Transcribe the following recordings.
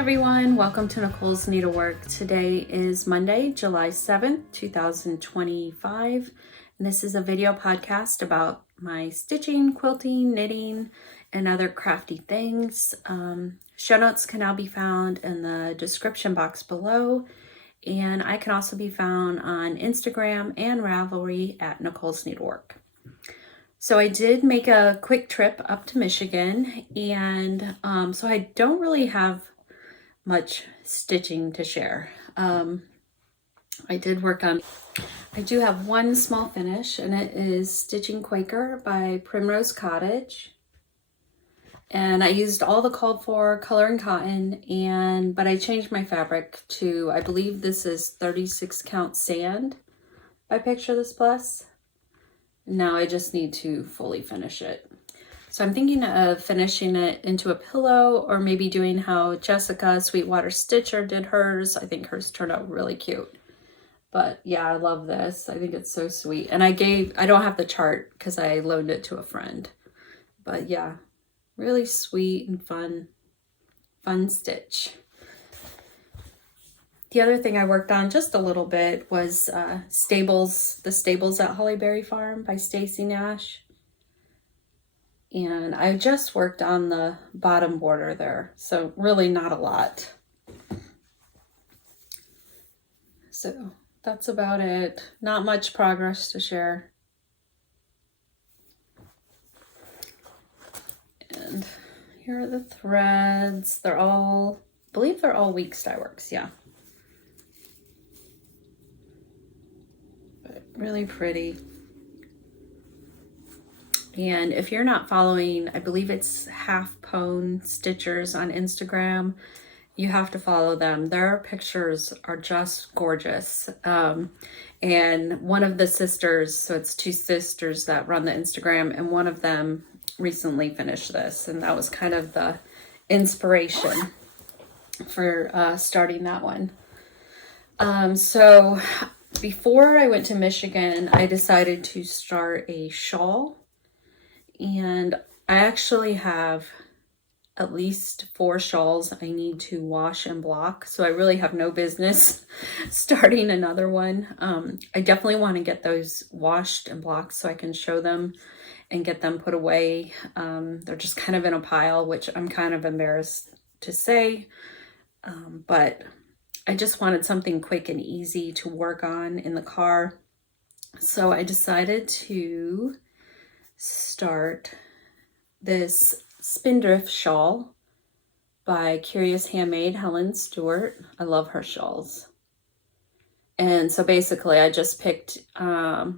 everyone, welcome to Nicole's Needlework. Today is Monday, July 7th, 2025, and this is a video podcast about my stitching, quilting, knitting, and other crafty things. Show notes can now be found in the description box below, and I can also be found on Instagram and Ravelry at Nicole's Needlework. So I did make a quick trip up to Michigan, and so I don't really have much stitching to share. I do have one small finish, and it is Stitching Quaker by Primrose Cottage. And I used all the called for color and cotton, but I changed my fabric to, I believe this is 36 count sand by Picture This Plus. Now I just need to fully finish it. So I'm thinking of finishing it into a pillow, or maybe doing how Jessica Sweetwater Stitcher did hers. I think hers turned out really cute. But yeah, I love this. I think it's so sweet. And I don't have the chart because I loaned it to a friend. But yeah, really sweet and fun stitch. The other thing I worked on just a little bit was the Stables at Hollyberry Farm by Stacy Nash. And I just worked on the bottom border there, so really not a lot. So that's about it. Not much progress to share. And here are the threads. I believe they're all Weeks Dye Works, yeah. But really pretty. And if you're not following, I believe it's Half Pone Stitchers on Instagram, you have to follow them. Their pictures are just gorgeous. And one of the sisters, so it's two sisters that run the Instagram, and one of them recently finished this. And that was kind of the inspiration for starting that one. So before I went to Michigan, I decided to start a shawl. And I actually have at least 4 shawls I need to wash and block. So I really have no business starting another one. I definitely want to get those washed and blocked so I can show them and get them put away. They're just kind of in a pile, which I'm kind of embarrassed to say. But I just wanted something quick and easy to work on in the car. So I decided to start this Spindrift shawl by Curious Handmade Helen Stewart. I love her shawls. And so basically I just picked a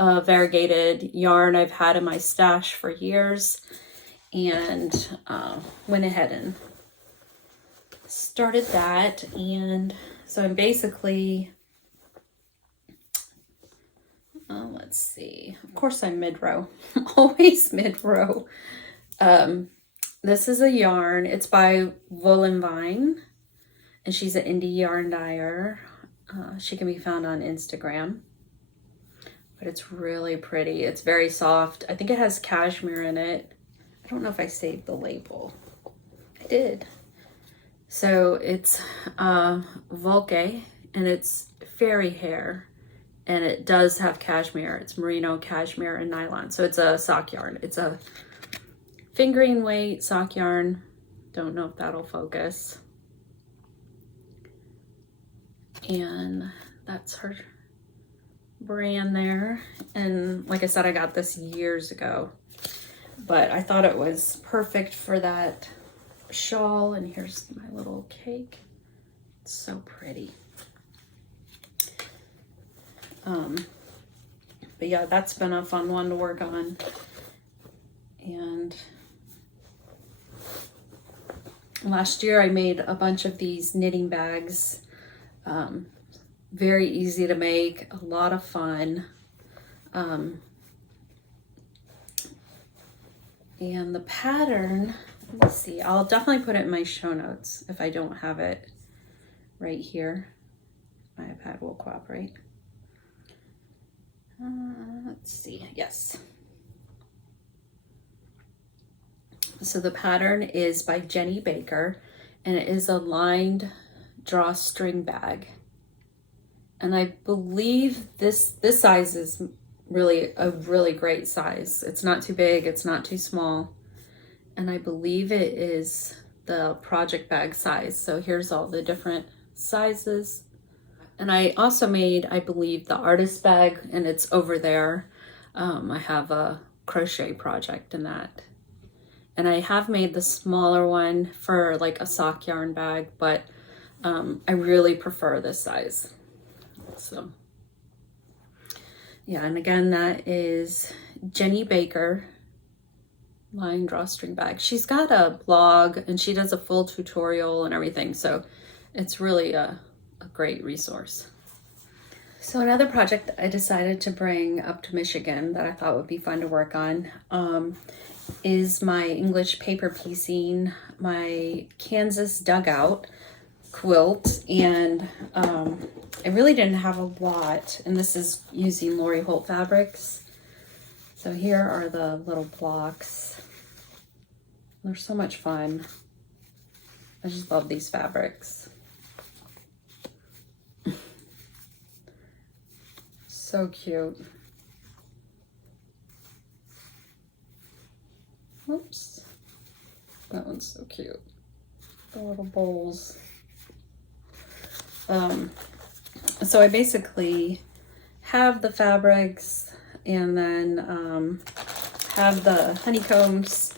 variegated yarn I've had in my stash for years, and went ahead and started that. And so I'm basically let's see. Of course I'm mid-row. Always mid-row. This is a yarn. It's by Voolenvine, and she's an indie yarn dyer. She can be found on Instagram. But it's really pretty. It's very soft. I think it has cashmere in it. I don't know if I saved the label. I did. So it's Wolke, and it's fairy hair. And it does have cashmere. It's merino, cashmere, and nylon. So it's a sock yarn. It's a fingering weight sock yarn. Don't know if that'll focus. And that's her brand there. And like I said, I got this years ago. But I thought it was perfect for that shawl. And here's my little cake. It's so pretty. But yeah, that's been a fun one to work on. And last year I made a bunch of these knitting bags. Very easy to make, a lot of fun. And the pattern, let's see, I'll definitely put it in my show notes if I don't have it right here. My iPad will cooperate. Let's see, yes. So the pattern is by Jeni Baker, and it is a lined drawstring bag. And I believe this size is really a really great size. It's not too big, it's not too small. And I believe it is the project bag size. So here's all the different sizes. And I also made, I believe, the artist bag, and it's over there. I have a crochet project in that. And I have made the smaller one for like a sock yarn bag, but I really prefer this size. So yeah, and again, that is Jeni Baker line drawstring bag. She's got a blog and she does a full tutorial and everything, so it's really a great resource. So another project I decided to bring up to Michigan that I thought would be fun to work on is my English paper piecing, my Kansas dugout quilt. And I really didn't have a lot, and this is using Lori Holt fabrics. So here are the little blocks. They're so much fun. I just love these fabrics. So cute. Oops. That one's so cute. The little bowls. So I basically have the fabrics and then have the honeycombs,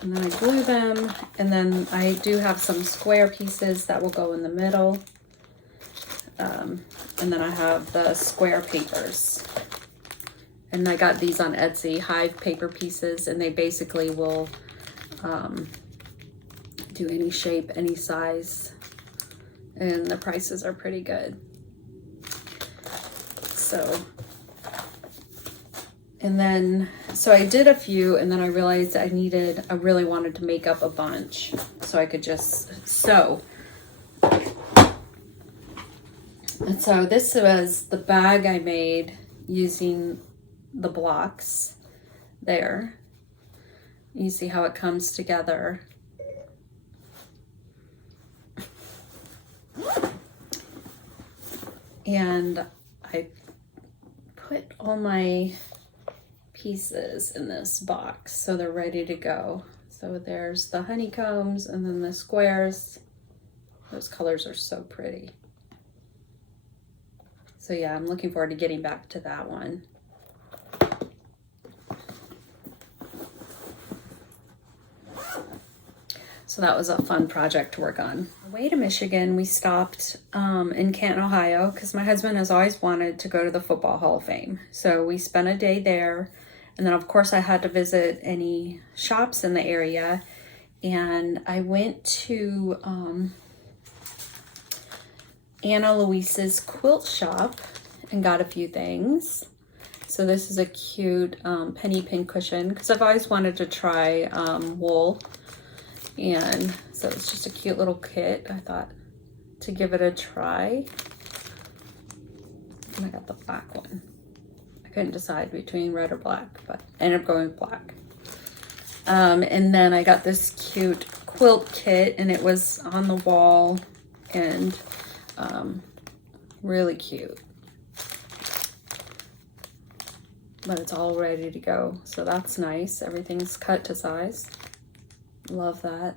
and then I glue them, and then I do have some square pieces that will go in the middle. And then I have the square papers, and I got these on Etsy, Hive paper pieces, and they basically will do any shape, any size, and the prices are pretty good. So, and then, so I did a few, and then I realized I really wanted to make up a bunch so I could just sew. And so this was the bag I made using the blocks there. You see how it comes together. And I put all my pieces in this box so they're ready to go. So there's the honeycombs and then the squares. Those colors are so pretty. So yeah, I'm looking forward to getting back to that one. So that was a fun project to work on. On the way to Michigan, we stopped in Canton, Ohio, because my husband has always wanted to go to the Football Hall of Fame. So we spent a day there. And then of course I had to visit any shops in the area. And I went to Anna Louise's quilt shop and got a few things. So this is a cute penny pin cushion, because I've always wanted to try wool. And so it's just a cute little kit. I thought to give it a try. And I got the black one. I couldn't decide between red or black, but I ended up going with black. And then I got this cute quilt kit, and it was on the wall and really cute. But it's all ready to go, so that's nice. Everything's cut to size. Love that.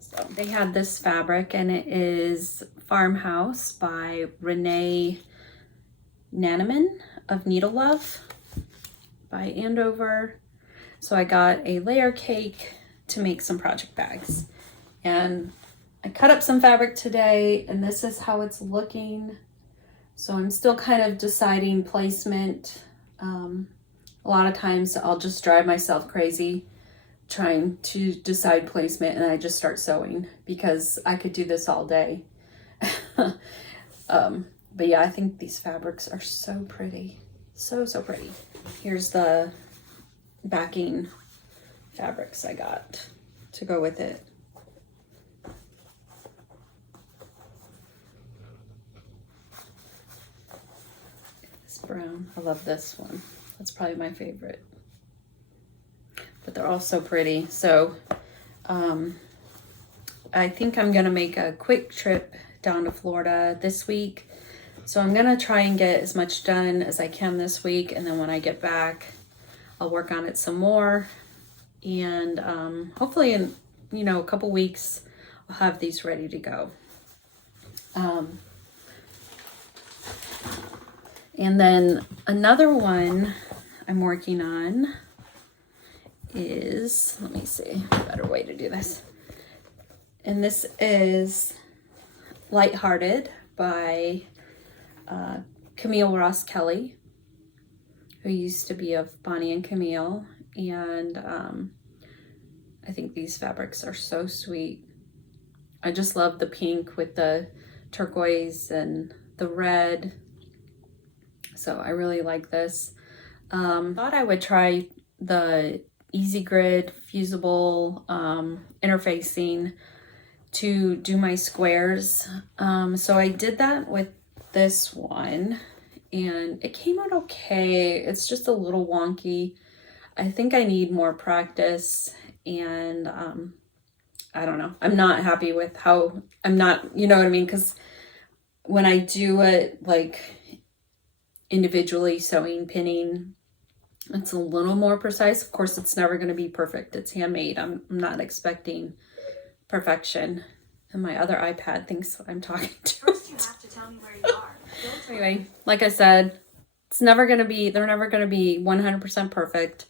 So they had this fabric, and it is Farmhouse by Renee Naneman of Needle Love by Andover. So I got a layer cake to make some project bags, and I cut up some fabric today, and this is how it's looking. So I'm still kind of deciding placement. A lot of times I'll just drive myself crazy trying to decide placement, and I just start sewing because I could do this all day. But yeah, I think these fabrics are so pretty. So pretty. Here's the backing fabrics I got to go with it. This brown, I love this one. That's probably my favorite. But they're all so pretty. So I think I'm gonna make a quick trip down to Florida this week. So I'm gonna try and get as much done as I can this week, and then when I get back, I'll work on it some more. And hopefully in, you know, a couple weeks, I'll have these ready to go. And then another one I'm working on is, let me see, a better way to do this. And this is Lighthearted by Camille Ross Kelly, who used to be of Bonnie and Camille. And I think these fabrics are so sweet. I just love the pink with the turquoise and the red. So I really like this. Thought I would try the Easy Grid fusible interfacing to do my squares. So I did that with this one and it came out okay. It's just a little wonky. I think I need more practice, and I don't know. I'm not happy with how, I'm not, you know what I mean? Because when I do it like individually sewing, pinning, it's a little more precise. Of course, it's never going to be perfect. It's handmade. I'm not expecting perfection. And my other iPad thinks I'm talking to First, you have to tell me where you are. Anyway, like I said, it's never going to be, they're never going to be 100% perfect.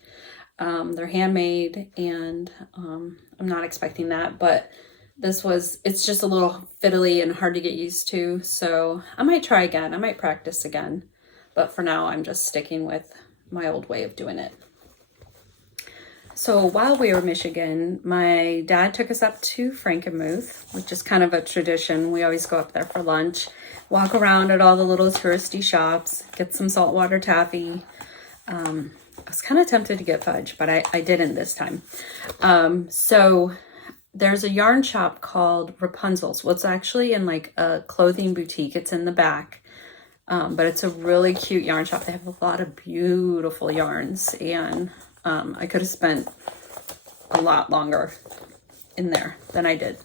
They're handmade, and I'm not expecting that, but this was, it's just a little fiddly and hard to get used to. So I might try again. I might practice again. But for now, I'm just sticking with my old way of doing it. So while we were in Michigan, my dad took us up to Frankenmouth, which is kind of a tradition. We always go up there for lunch, walk around at all the little touristy shops, get some saltwater taffy. I was kind of tempted to get fudge, but I didn't this time. So there's a yarn shop called Rapunzel's. Well, it's actually in like a clothing boutique. It's in the back. But it's a really cute yarn shop. They have a lot of beautiful yarns, and I could have spent a lot longer in there than I did.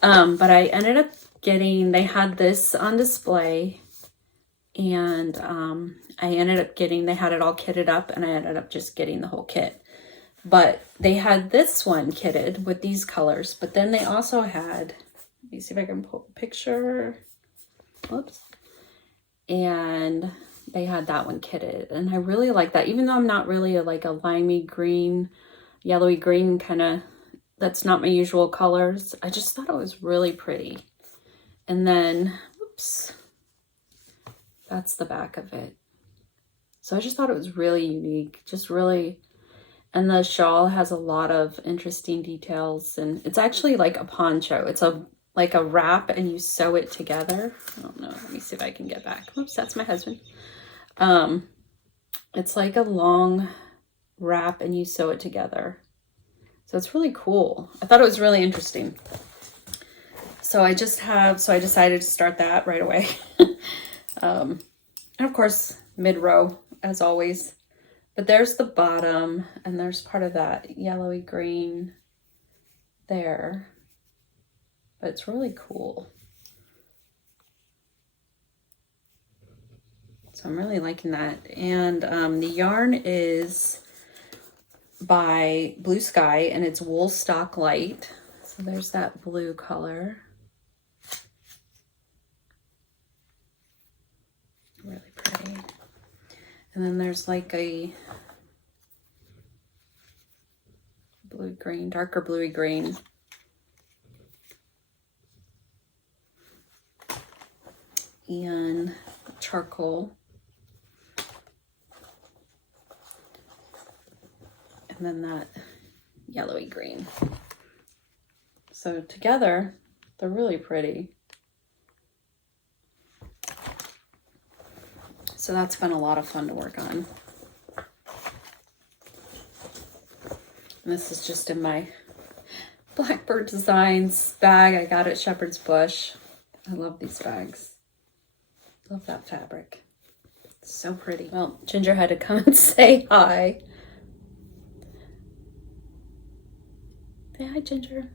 But I ended up getting, they had this on display, and I ended up getting, they had it all kitted up, and I ended up just getting the whole kit. But they had this one kitted with these colors, but then they also had, let me see if I can pull a picture. Whoops. And they had that one kitted, and I really like that, even though I'm not really like a limey green, yellowy green kind of, that's not my usual colors. I just thought it was really pretty. And then, oops, that's the back of it. So I just thought it was really unique, just really, and the shawl has a lot of interesting details, and it's actually like a poncho. It's like a wrap, and you sew it together. I don't know. Let me see if I can get back. Oops, that's my husband. It's like a long wrap, and you sew it together. So it's really cool. I thought it was really interesting. So I decided to start that right away. And of course, mid-row, as always. But there's the bottom, and there's part of that yellowy green there. But it's really cool. So I'm really liking that. And the yarn is by Blue Sky, and it's Woolstok Light. So there's that blue color. Really pretty. And then there's like a blue-green, darker bluey green. And charcoal, and then that yellowy green. So together, they're really pretty. So that's been a lot of fun to work on. And this is just in my Blackbird Designs bag I got at Shepherd's Bush. I love these bags. Love that fabric. It's so pretty. Well, Ginger had to come and say hi. Say hi, Ginger.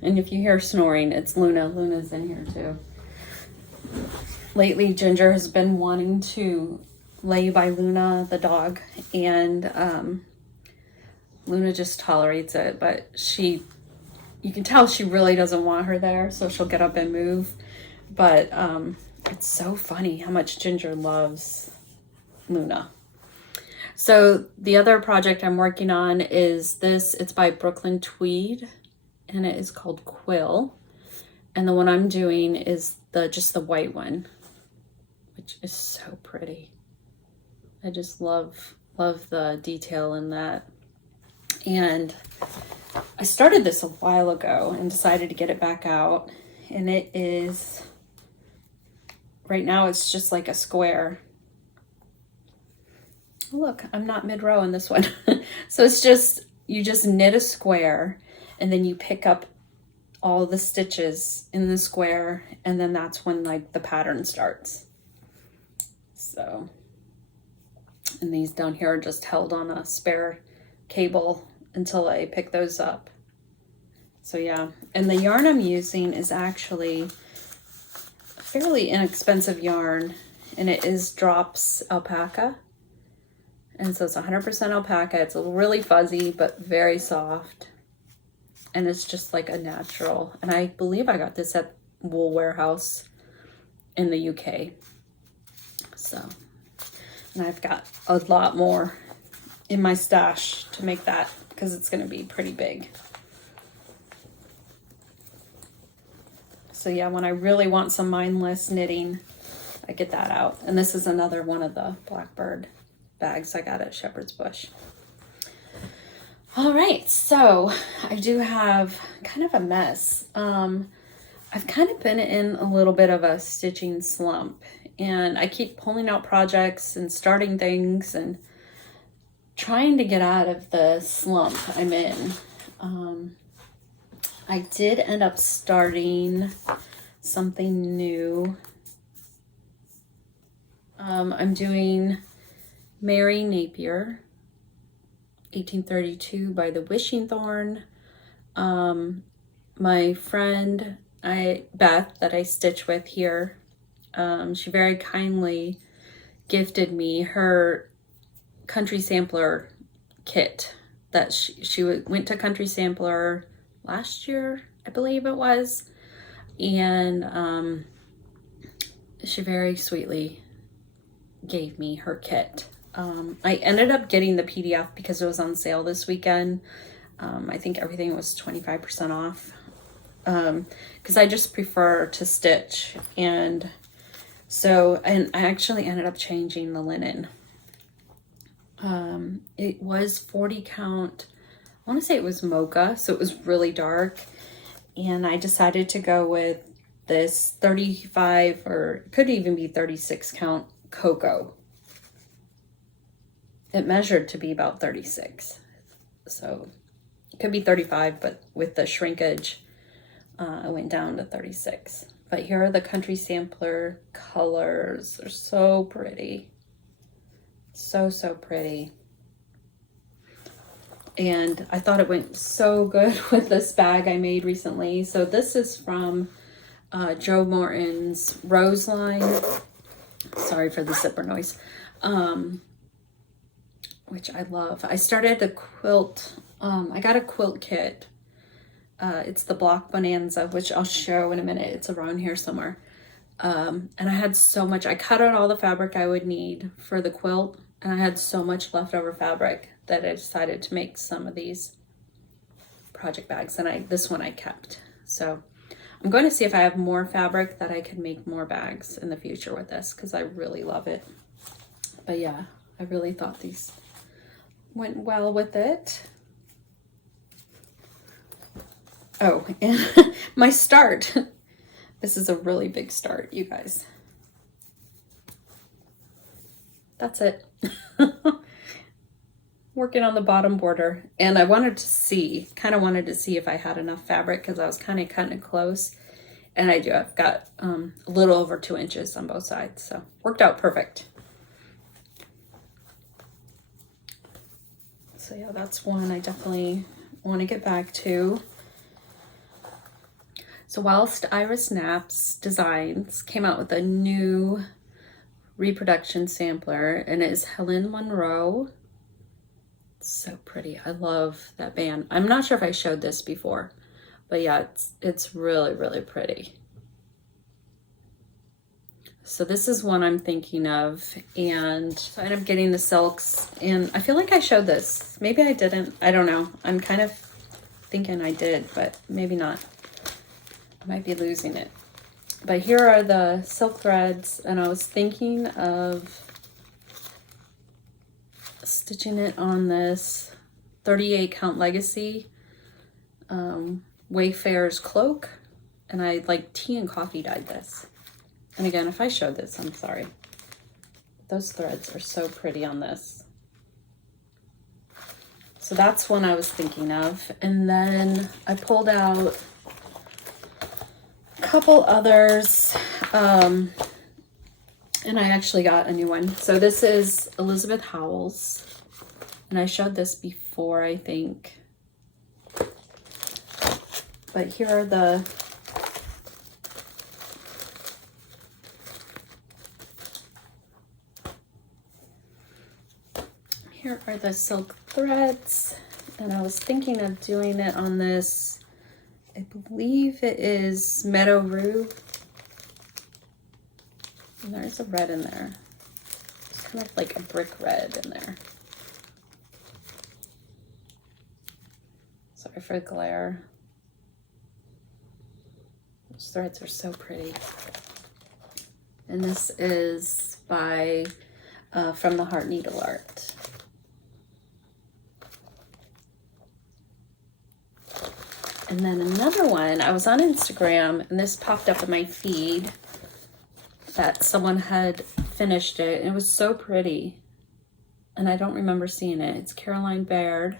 And if you hear snoring, it's Luna. Luna's in here too. Lately, Ginger has been wanting to lay by Luna, the dog, and Luna just tolerates it, but you can tell she really doesn't want her there, so she'll get up and move. But it's so funny how much Ginger loves Luna. So the other project I'm working on is this. It's by Brooklyn Tweed, and it is called Quill. And the one I'm doing is just the white one, which is so pretty. I just love the detail in that. And I started this a while ago and decided to get it back out. And it is, right now it's just like a square. Oh, look, I'm not mid-row in this one. So it's just, you just knit a square and then you pick up all the stitches in the square, and then that's when like the pattern starts. So, and these down here are just held on a spare cable until I pick those up. So yeah, and the yarn I'm using is actually a fairly inexpensive yarn, and it is Drops Alpaca. And so it's 100% alpaca. It's really fuzzy, but very soft. And it's just like a natural. And I believe I got this at Wool Warehouse in the UK. So, and I've got a lot more in my stash to make that, because it's going to be pretty big. So yeah, when I really want some mindless knitting, I get that out. And this is another one of the Blackbird bags I got at Shepherd's Bush. All right, so I do have kind of a mess. I've kind of been in a little bit of a stitching slump, and I keep pulling out projects and starting things and trying to get out of the slump I'm in. I did end up starting something new. I'm doing Mary Napier, 1832 by the Wishing Thorn. My friend Beth that I stitch with here, she very kindly gifted me her Country Sampler kit that she went to Country Sampler last year, I believe it was, and she very sweetly gave me her kit. I ended up getting the PDF because it was on sale this weekend. I think everything was 25% off, because I just prefer to stitch. And I actually ended up changing the linen. It was 40 count. I want to say it was mocha, so it was really dark. And I decided to go with this 35, or it could even be 36 count cocoa. It measured to be about 36, so it could be 35, but with the shrinkage, I went down to 36. But here are the Country Sampler colors. They're so pretty. So pretty. And I thought it went so good with this bag I made recently. So this is from Joe Morton's Rose line. Sorry for the zipper noise. Which I love. I started the quilt. I got a quilt kit. It's the Block Bonanza, which I'll show in a minute. It's around here somewhere. And I had so much. I cut out all the fabric I would need for the quilt, and I had so much leftover fabric that I decided to make some of these project bags, and this one I kept. So I'm going to see if I have more fabric that I can make more bags in the future with this, because I really love it. But yeah, I really thought these went well with it. Oh, and my start. This is a really big start, you guys. That's it. Working on the bottom border. And I wanted to see if I had enough fabric, because I was kind of cutting it close. And I do. I've got a little over 2 inches on both sides. So worked out perfect. So yeah, that's one I definitely want to get back to. So whilst Iris Naps Designs came out with a new reproduction sampler, and it is Helen Monroe. It's so pretty. I love that band. I'm not sure if I showed this before, but yeah, it's really, really pretty. So this is one I'm thinking of, and so I ended up getting the silks, and I feel like I showed this. Maybe I didn't. I don't know. I'm kind of thinking I did, but maybe not. I might be losing it. But here are the silk threads, and I was thinking of stitching it on this 38 count legacy Wayfarer's cloak, and I like tea and coffee dyed this. And again, if I showed this, I'm sorry. Those threads are so pretty on this. So that's one I was thinking of. And then I pulled out a couple others. And I actually got a new one. So this is Elizabeth Howell's. And I showed this before, I think. But here are the silk threads, and I was thinking of doing it on this, I believe it is Meadow Brew, and there's a red in there. It's kind of like a brick red in there. Sorry for the glare. Those threads are so pretty. And this is by From the Heart Needle Art. And then another one, I was on Instagram, and this popped up in my feed that someone had finished it, and it was so pretty. And I don't remember seeing it. It's Caroline Baird,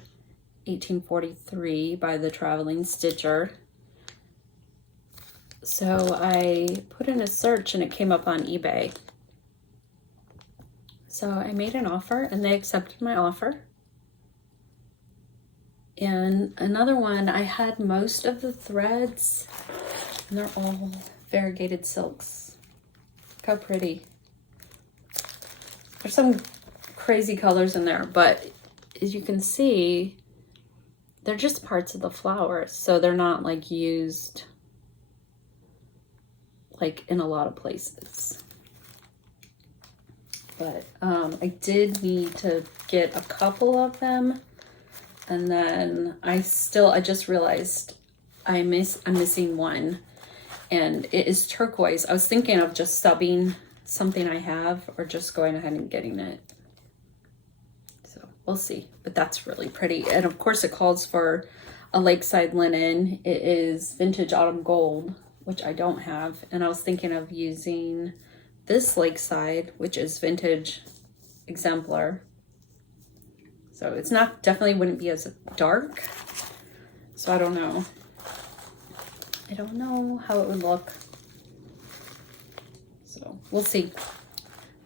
1843, by the Traveling Stitcher. So I put in a search, and it came up on eBay. So I made an offer, and they accepted my offer. And another one, I had most of the threads, and they're all variegated silks. Look how pretty. There's some crazy colors in there, but as you can see, they're just parts of the flowers, so they're not like used like in a lot of places. But I did need to get a couple of them. And then I just realized I'm missing one, and it is turquoise. I was thinking of just subbing something I have, or just going ahead and getting it. So we'll see, but that's really pretty. And of course it calls for a lakeside linen. It is vintage autumn gold, which I don't have. And I was thinking of using this lakeside, which is vintage exemplar. So it's not, definitely wouldn't be as dark. So I don't know. I don't know how it would look. So we'll see.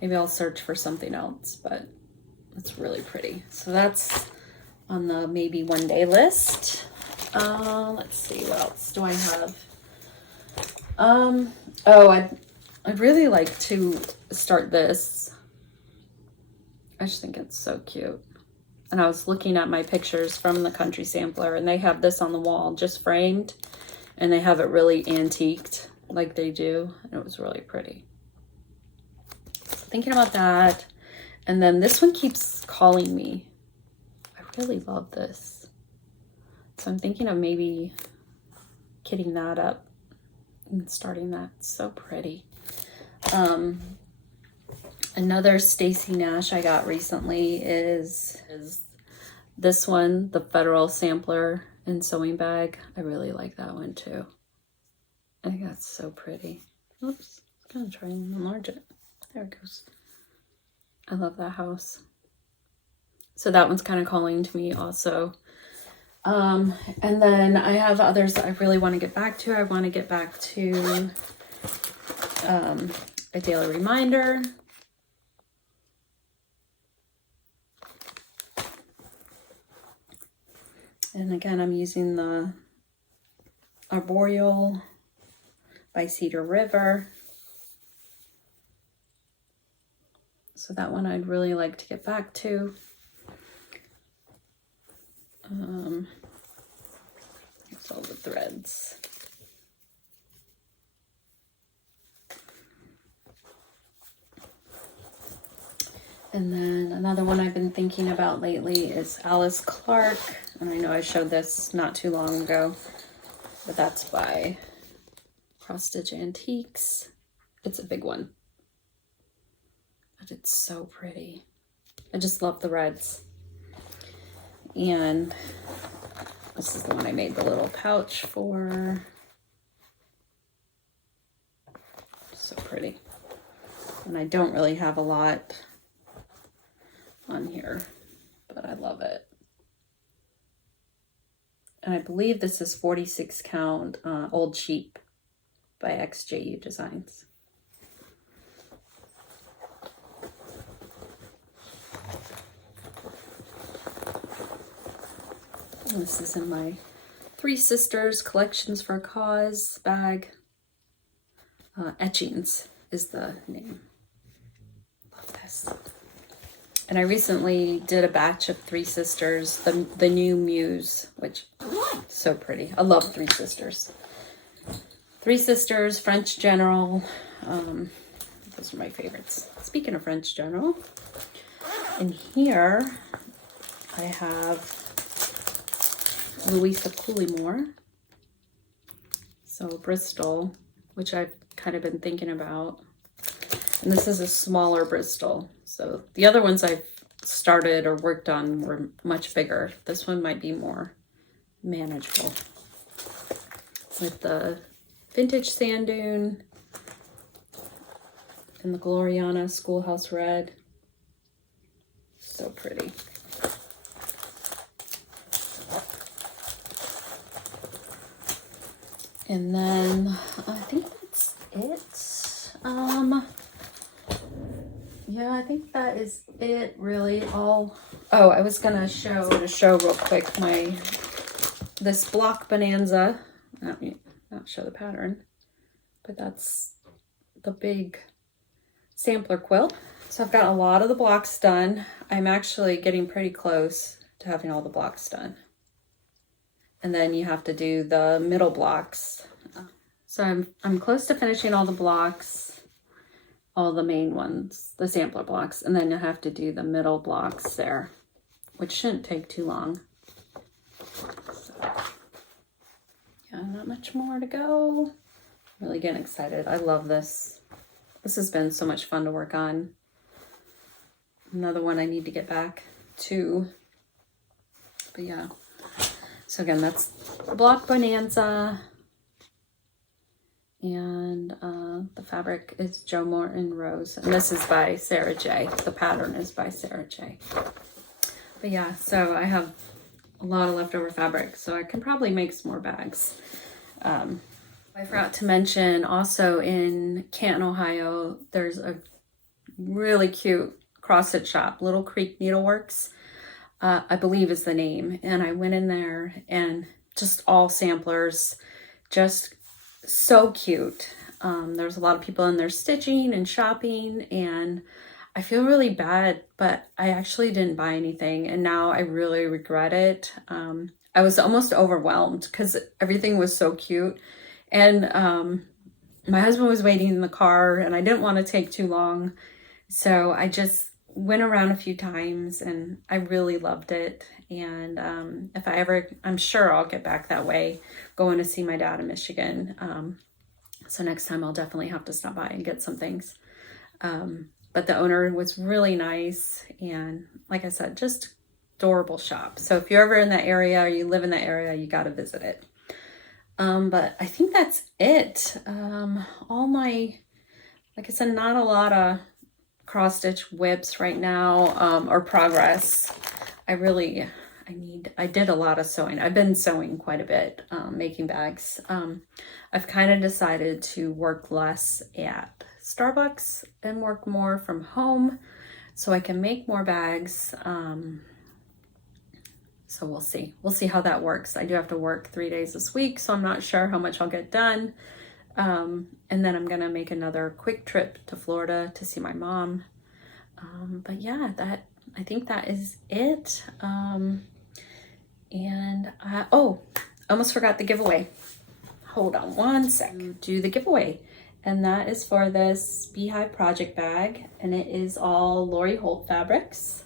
Maybe I'll search for something else, but it's really pretty. So that's on the maybe one day list. Let's see, what else do I have? Oh, I'd really like to start this. I just think it's so cute. And I was looking at my pictures from the Country Sampler, and they have this on the wall just framed, and they have it really antiqued like they do, and it was really pretty. Thinking about that. And then this one keeps calling me. I really love this. So I'm thinking of maybe kitting that up and starting that. It's so pretty. Another Stacy Nash I got recently is this one, the Federal Sampler and Sewing Bag. I really like that one too. I think that's so pretty. Oops, I'm gonna try and enlarge it. There it goes. I love that house. So that one's kind of calling to me also. And then I have others that I really want to get back to. I want to get back to a daily reminder. And again, I'm using the Arboreal by Cedar River. So that one I'd really like to get back to. Here's all the threads. And then another one I've been thinking about lately is Alice Clark. And I know I showed this not too long ago, but that's by Cross Stitch Antiques. It's a big one, but it's so pretty. I just love the reds. And this is the one I made the little pouch for. So pretty. And I don't really have a lot on here, but I love it. And I believe this is 46 count Old Sheep by XJuDesigns. And this is in my Three Sisters Collections for a Cause bag. Etchings is the name. Love this. And I recently did a batch of Three Sisters, the new Muse, which is so pretty. I love Three Sisters. Three Sisters, French General. Those are my favorites. Speaking of French General, in here I have Louisa Coolymore. So Bristol, which I've kind of been thinking about. And this is a smaller Bristol. So the other ones I've started or worked on were much bigger. This one might be more manageable. With the vintage sand dune and the Gloriana Schoolhouse Red. So pretty. And then I think that's it. Yeah, I think that is it really. Oh, I was gonna show real quick this block bonanza. Not show the pattern, but that's the big sampler quilt. So I've got a lot of the blocks done. I'm actually getting pretty close to having all the blocks done. And then you have to do the middle blocks. So I'm close to finishing all the blocks, all the main ones, the sampler blocks, and then you have to do the middle blocks there, which shouldn't take too long. So, yeah, not much more to go. Really getting excited. I love this. This has been so much fun to work on. Another one I need to get back to. But yeah. So again, that's Block Bonanza. And the fabric is Joe Morton Rose. And this is by Sarah J. The pattern is by Sarah J. But yeah, so I have a lot of leftover fabric, so I can probably make some more bags. I forgot to mention also in Canton, Ohio, there's a really cute cross-stitch shop, Little Creek Needleworks, I believe is the name. And I went in there and just all samplers, just so cute. There's a lot of people in there stitching and shopping, and I feel really bad, but I actually didn't buy anything, and now I really regret it. I was almost overwhelmed because everything was so cute. And my husband was waiting in the car and I didn't want to take too long. So I just went around a few times and I really loved it. And if I ever, I'm sure I'll get back that way, going to see my dad in Michigan. So next time I'll definitely have to stop by and get some things. But the owner was really nice. And like I said, just adorable shop. So if you're ever in that area or you live in that area, you got to visit it. But I think that's it. All my, like I said, not a lot of cross stitch whips right now, or progress. I did a lot of sewing. I've been sewing quite a bit, making bags. I've kind of decided to work less at Starbucks and work more from home so I can make more bags. So So we'll see. We'll see how that works. I do have to work 3 days this week, so I'm not sure how much I'll get done. And then I'm gonna make another quick trip to Florida to see my mom. But yeah, I think that is it. Oh, I almost forgot the giveaway. Hold on one sec. Do the giveaway. And that is for this Beehive project bag. And it is all Lori Holt fabrics.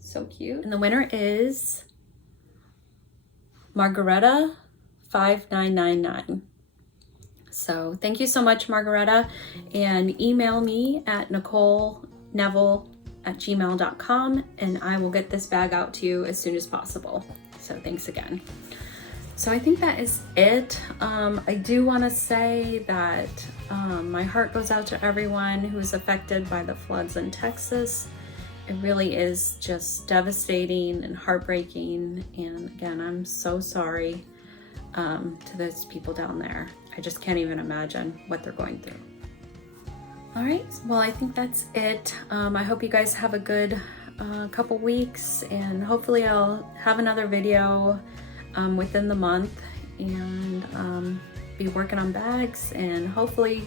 So cute. And the winner is Margaretta 5999. So thank you so much, Margaretta. And email me at NicoleNeville@gmail.com and I will get this bag out to you as soon as possible. So thanks again. So I think that is it. I do want to say that my heart goes out to everyone who is affected by the floods in Texas. It really is just devastating and heartbreaking. And again, I'm so sorry to those people down there. I just can't even imagine what they're going through. All right, well, I think that's it. I hope you guys have a good couple weeks, and hopefully I'll have another video within the month and be working on bags and hopefully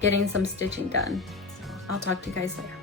getting some stitching done. So I'll talk to you guys later.